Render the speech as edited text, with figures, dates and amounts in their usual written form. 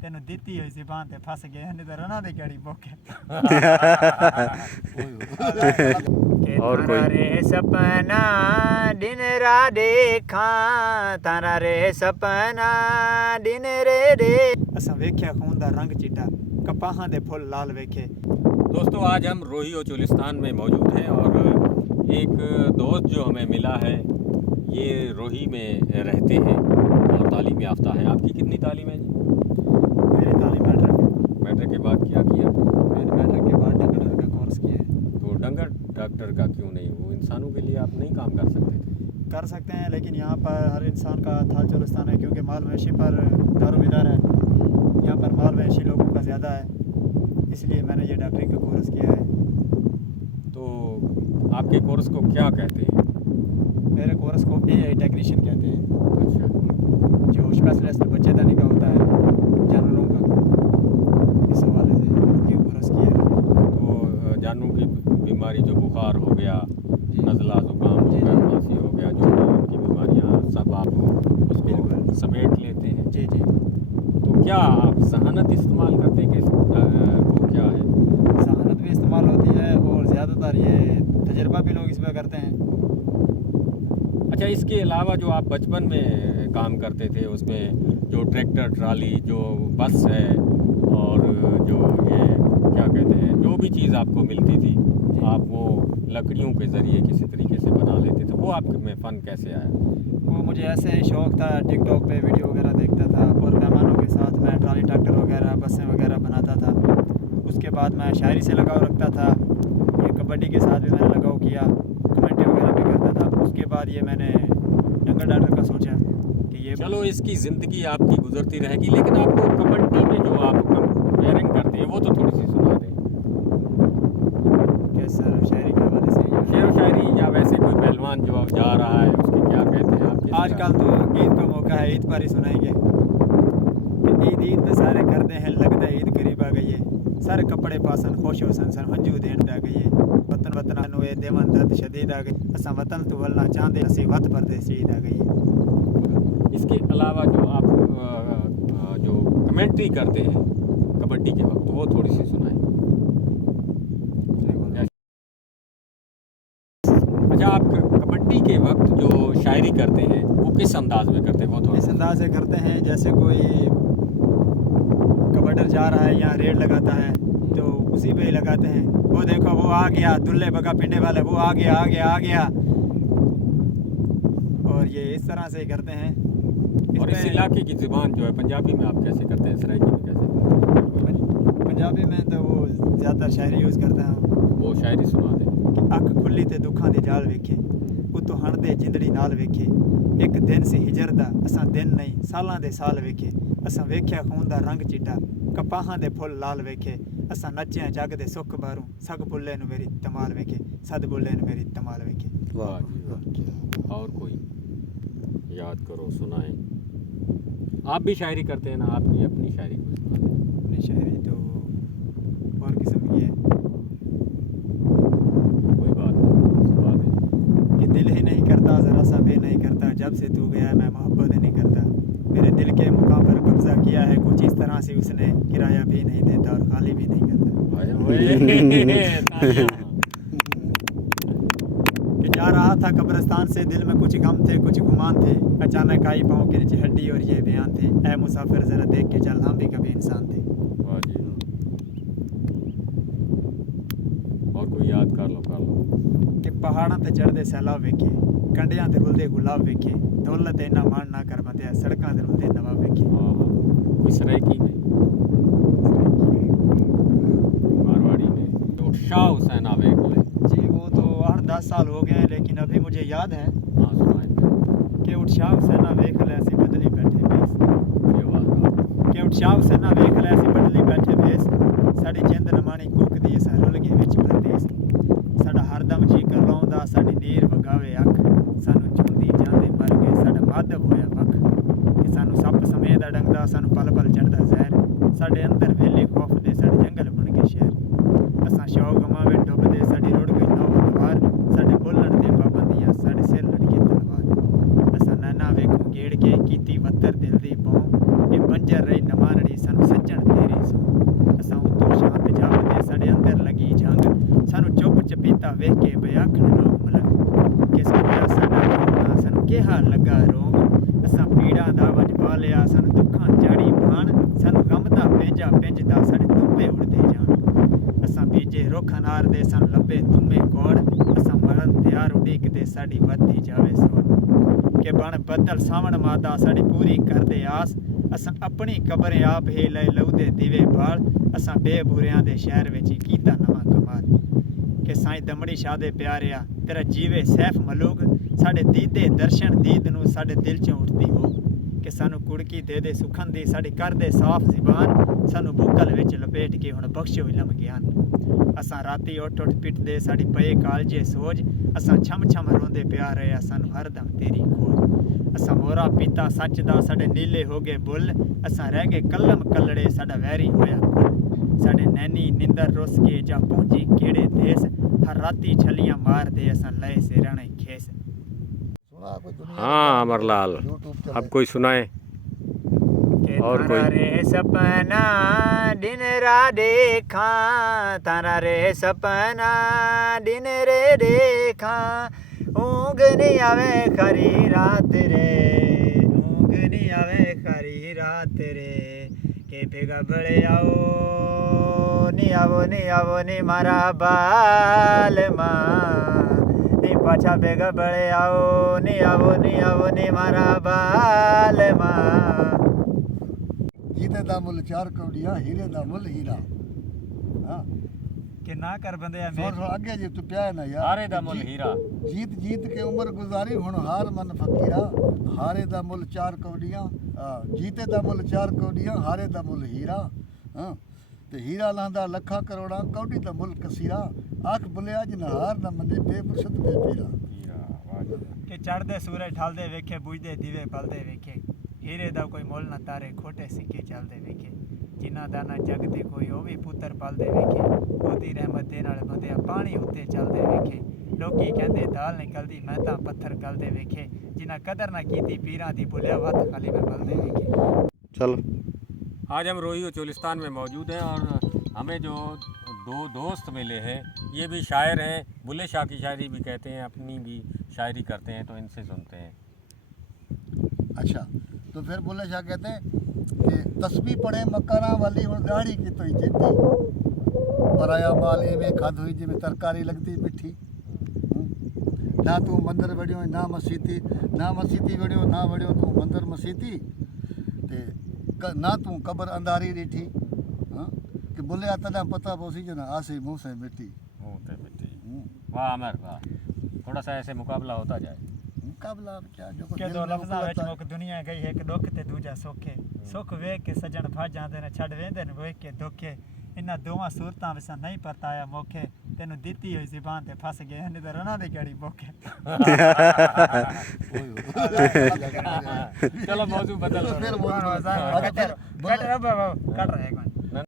तेन दीती हुई ज़बान ते फस गए नहीं तो रना दे गड़ी बोके और कोई रे सपना दिन रा देखा तारा रे सपना दिन रे दे असा वेख्या खून दा रंग चिट्टा कपाहां दे फुल लाल वेखे। दोस्तों आज हम रोही और चोलिस्तान में मौजूद हैं और एक दोस्त जो हमें मिला है ये रोही में रहते हैं और तालीम याफ्ता है। आपकी कितनी तालीम है जी? मेरी तालीम मैट्रिक है। मैट्रिक के बाद क्या किया? मैंने मैट्रिक के बाद डॉक्टर का कोर्स किया है। तो डंगर डॉक्टर का क्यों नहीं? वो इंसानों के लिए आप नहीं काम कर सकते थे? कर सकते हैं लेकिन यहाँ पर हर इंसान का थाल चोलिस्तान है क्योंकि माल मवेशी पर दारोमदार है। यहाँ पर माल मवेशी लोगों का ज़्यादा है इसलिए मैंने ये डॉक्टरी का कोर्स किया है। तो आपके कोर्स को क्या कहते हैं? मेरे कोर्स को AI टेक्नीशियन कहते हैं, अच्छा, जो स्पेशलिस्ट बच्चेदानी का होता है जानवरों का। इस हवाले से ये कोर्स किया है। तो जानवरों की बीमारी जो बुखार हो गया, नज़ला ज़ुकाम हो गया, खांसी हो गया, जो उनकी बीमारियाँ सब आप उसको समेट लेते हैं। जी जी। तो क्या आप जहानत इस्तेमाल करते हैं कि वो क्या है? जहानत भी इस्तेमाल होती है और ज़्यादातर ये तजर्बा भी लोग इसमें करते हैं। अच्छा, इसके अलावा जो आप बचपन में काम करते थे उसमें जो ट्रैक्टर ट्राली जो बस है और जो ये क्या कहते हैं जो भी चीज़ आपको मिलती थी आप वो लकड़ियों के ज़रिए किसी तरीके से बना लेते थे, वो आप में फ़न कैसे आया? वो मुझे ऐसे ही शौक़ था, टिकटॉक पे वीडियो वगैरह देखता था और मेहमानों के साथ मैं ट्राली ट्रैक्टर वगैरह बसें वगैरह बनाता था। उसके बाद मैं शायरी से लगाव रखता था, ये कबड्डी के साथ भी मैंने लगाव किया, कमेंट्री वगैरह भी करता था। उसके बाद ये मैंने डंगर डॉक्टर का सोचा कि ये चलो इसकी ज़िंदगी आपकी गुजरती रहेगी, लेकिन आपको कबड्डी में जो आप कंपेयरिंग करते हैं वो तो थोड़ी सी सुना दें। कैसा शायरी के हवाले से शेर व शायरी या वैसे कोई पहलवान जो अब जा रहा है उसके क्या कहते हैं आप? आजकल तो ईद का मौका है, ईद पर ही सुनाएंगे कि ईद ईद पे सारे करते हैं लगता है ईद करीब आ गई है, सारे कपड़े पासन खुश हो सन हंजू देन आ गई है, वतन वतन हुए देवन दर्द शदीद आ गई, असा वतन तो वलना चाहते असी वत परदेस ईद आ गई है। इसके अलावा जो आप जो कमेंट्री करते हैं कबड्डी के वक्त वो थोड़ी सी सुनाएं। अच्छा, आप कबड्डी के वक्त जो शायरी करते हैं वो किस अंदाज में करते हैं? वो थोड़ा इस अंदाज से करते हैं जैसे कोई कबड्डर जा रहा है या रेड लगाता है तो उसी पे ही लगाते हैं, वो देखो वो आ गया दुल्ले बगा पिंडे वाले, वो आ गया आ गया आ गया। और ये इस तरह से ही करते हैं। और इस इलाके की ज़ुबान जो है पंजाबी में आप कैसे करते हैं, सराइकी में कैसे करते हैं? पंजाबी में तो वो ज़्यादातर शायरी यूज़ करते हैं वो शायरी सुना दें। कि अख खुली ते दुखां दी जाल वेखे उतों हणदे जिंदड़ी नाल वेखे, एक दिन सी हिजर दा असां दिन नहीं सालां दे साल वेखे, असां वेख्या खून दा रंग चिट्टा कपाहां दे फुल लाल वेखे, असां नच्चे जग दे सुख बारू सग बुल्ले नु मेरी तमाल वेखे, सद बुल्ले नु मेरी तमाल वेखे। वाह जी वाह। और कोई याद करो, सुनाएं। आप भी शायरी करते हैं ना, आपकी अपनी शायरी को सुना दें। अपनी शायरी तो और किस्म की है कोई बात नहीं, सुना दें। कि दिल ही नहीं करता ज़रा सा भी नहीं करता, जब से तू गया मैं मोहब्बत नहीं करता, मेरे दिल के मुकाम पर कब्जा किया है कुछ इस तरह से उसने, किराया भी नहीं देता और खाली भी नहीं करता। कि जा रहा था कब्रिस्तान से दिल में कुछ गम थे कुछ गुमान थे, अचानक आई पाँव के नीचे हड्डी और ये बयान थे, ऐ मुसाफिर ज़रा देख के चल हम भी कभी इंसान थे। वाह जी वाह। और कोई याद कर लो कि पहाड़ां ते चढ़दे सैलाब वेखे, कंडियां ते रुलदे गुलाब वेखे, दौलत इन्ना मान ना कर बंदिया सड़कां ते रुलदे नवाब वेखे। कोई सराइकी में, मारवाड़ी में तो शाह हुसैन आवेग ले जी वो तो 8-10 साल हो गए हैं लेकिन अभी मुझे याद है हाँ सुनाएं। कि उत्साह सेना वेख ले ऐसी बदली बैठे बेस, ये बात कि उत्साह सेना वेख ले ऐसी बदली बैठे बेस, साड़ी जिंद नमाणी कुक दी असां रुल गए विच परदेस, साडा हरदम जी कर लाउंदा साडी नीर वगावे अख, सानू चूंदी जांदे मर गए साडा माधव होया बख, कि सानू सप समेत डंगदा सानू पल पल चढ़दा जहर, साडे अंदर वेले खौफ दे साडे जंगल बन गए शहर, असां शौक गमां विच डुबदे साडी रुड़ गई नौ दवार, साडे बोलण दे पाबंदियां साडे सिर लटके तलवार, असां नैना वेखूं गेड़ के कीती वत्तर दिल दी पौं, ये बंजर रही नमानड़ी सानू रुख अनार दे सन लब्बे तुम्हे कोड़ असां मरण त्यार उड़ीकदे साडी वधदी जावे सोड़ के बण बदल सावण मादा साडी पूरी करदे आस असां अपनी कबरें आप ही लए लउदे दीवे बाल असां बेबूरियां दे शहर विच कीता नवां कमाल के साईं दमड़ी शाह दे प्यारिया तेरा जीवे सैफ मलूक साडे दीदे दर्शन दीद नूं साडे दिल चों उठदी हो कि सानू कुड़की दे दे सुखन दी साडी कर दे साफ ज़बान सानू बुकल विच लपेट के हुण बख्शो इलम ज्ञान असां राती उठ उठ पिटदे साडी पए कालजे सोज असां छम छम रोंदे प्यार रहे सानू हरदम तेरी खोज असां मोरा पीता सच दा साडे नीले हो गए बुल असां रह गए कलम कलड़े साडा वैरी होया कुल साडे नैनी निंदर रुस के जा पहुंची केड़े देस हर राती छलियां मार दे असां लए सिराणे खेस। हाँ अमरलाल, अब कोई सुनाए और कोई रे सपना दिन रा देखा तारा रे सपना दिन रे देखा ऊँग नहीं आवे खरी रात रे ऊँग नहीं आवे खरी रात रे के भेगा बड़े आओ नहीं आवो नी मारा बाल माँ नी पाछा भेगा बड़े आओ नहीं आवो नी मारा बाल माँ। जीते दा मुल 4 कौड़ियां हीरे दा मुल हीरा। हाँ कि ना कर बंदे थोड़ा अगे जी तू प्या है ना यार हारे दा मुल हीरा जीत जीत के उम्र गुजारी हुण हार मन फकीरा हारे दा मुल 4 कौड़ियां जीते दा मुल 4 कौड़ियां हारे दा मुल हीरा। हाँ ते हीरा लहंदा लखा करोड़ा कौड़ी दा मुल कसीरा आख बुलिया जिन हार न मने बेपुरसत बेपीरा। कि चढ़दे सूरज ढलदे वेखे बुझदे दीवे बलदे वेखे हीरे दा कोई मुल न तारे खोटे सिक्के चलदे वेखे जिन्ना दा ना जग ते कोई ओ भी पुत्तर पलदे वेखे ओदी रहमत दे नाल बंदे पानी उत्ते चलदे वेखे लोकी कहंदे दाल निकलदी मैं तां पत्थर गलदे वेखे जिन्ना कदर ना कीती पीरां दी बुलिया वत खाली में बलदे वेखे। चलो आज हम रोही और चोलिस्तान में मौजूद हैं और हमें जो 2 दोस्त मिले हैं ये भी शायर हैं, बुल्ले शाह की शायरी भी कहते हैं, अपनी भी शायरी करते हैं, तो इनसे सुनते हैं। अच्छा तो फिर बुल्ले शाह कहते हैं कि तस्बीह पढ़े मकाना वाली हुण दाढ़ी की तो चेती पराया माल इवें खाद हुई जिमें तरकारी लगती मिठी ना तू मंदिर वड़ियो ना मसीती वड़ियो ना वड़ियो तू मंदिर मसीती ते ना तू कबर अंधारी ॾिठी। हाँ कि बुलिया तॾहिं पता पहुंची जो ना आसी मुँह से मिट्टी मुँह पे मिट्टी। वाह अमर वाह, थोड़ा सा ऐसे मुकाबला होता जाए। मुकाबला क्या जो के दो लफ्ज़ां विच मुक दुनिया गई एक दुख ते दूजा सोखे सुख वेख के सजन भज जांदे ने छड़ वेंदे ने वेख के दुखे इन्हां दोवां सूरतां विच नहीं परताया मौखे तेनू दित्ती होई ज़बान ते फस गए नहीं तो रना दी गड़ी बोखे। चलो मौजू बदल फिर कट रहा है एक मिनट।